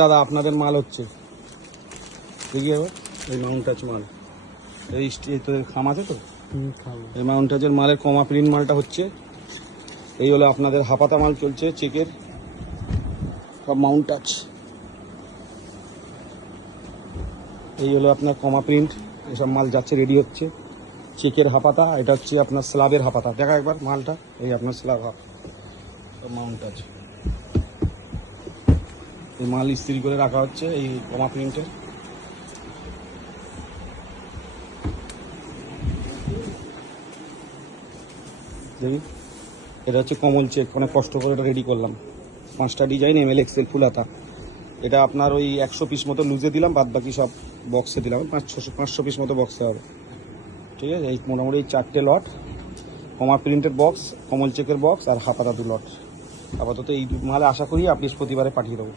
দাদা আপনাদের মাল হচ্ছে দেখি এবার এই মাউন্ট টাচ মাল এই তোদের খাম আছে তো এই মাউন্ট টাচের মালের কমা প্রিন্ট মালটা হচ্ছে। এই হলো আপনাদের হাপাতা মাল চলছে চেকের সব মাউন্ট টাচ। এই হলো আপনার কমা প্রিন্ট এসব মাল যাচ্ছে রেডি হচ্ছে চেকের হাপাতা। এটা হচ্ছে আপনার স্ল্যাবের হাপাতা। দেখা একবার মালটা এই আপনার স্ল্যাব হাফ সব মাউন্ট টাচ। এই মাল ইস্ত্রি করে রাখা হচ্ছে এই কমা প্রিন্টের। দেখি এটা হচ্ছে কমল চেক, অনেক কষ্ট করে এটা রেডি করলাম। 5টা ডিজাইন ML XL ফুল হাতা। এটা আপনার ওই 100 পিস মতো লুজে দিলাম, বাদ বাকি সব বক্সে দিলাম। 500 পিস মতো বক্সে হবে, ঠিক আছে। এই মোটামুটি 4টে লট কমা প্রিন্টের বক্স, কমল চেকের বক্স আর হাপাতা 2 লট। আপাতত এই মালে আশা করি বৃহস্পতিবারে পাঠিয়ে দেবো।